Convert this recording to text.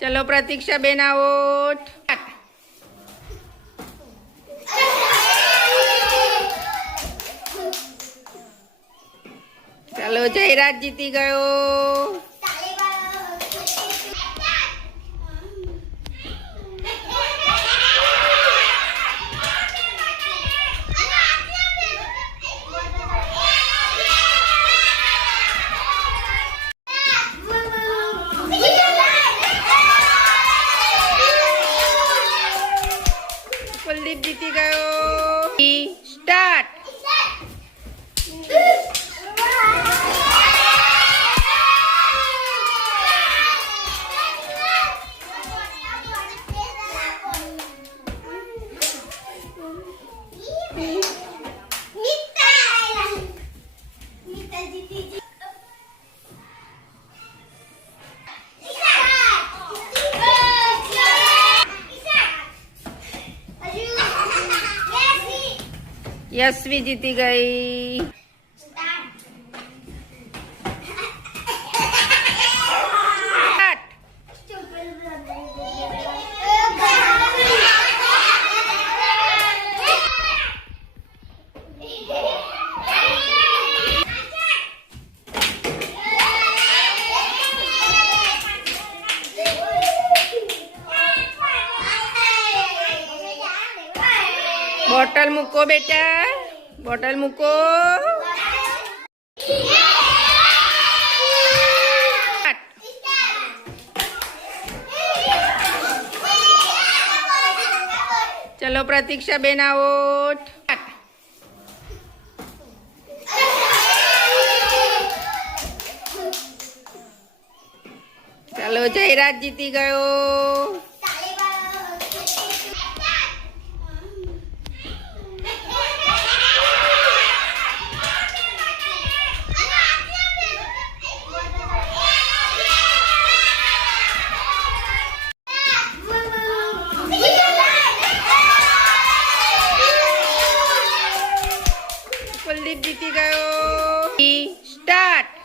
चलो प्रतीक्षा Ben out. चलो जयराज जीती गयो। कुलदीप जीती गयो। स्टार्ट। यशवी जीती गई। बोतल मूको बेटा, बोतल मूको। चलो प्रतीक्षा बेन आउट। चलो जयराज जीती गयो। कुलदीप जीती गयो। स्टार्ट।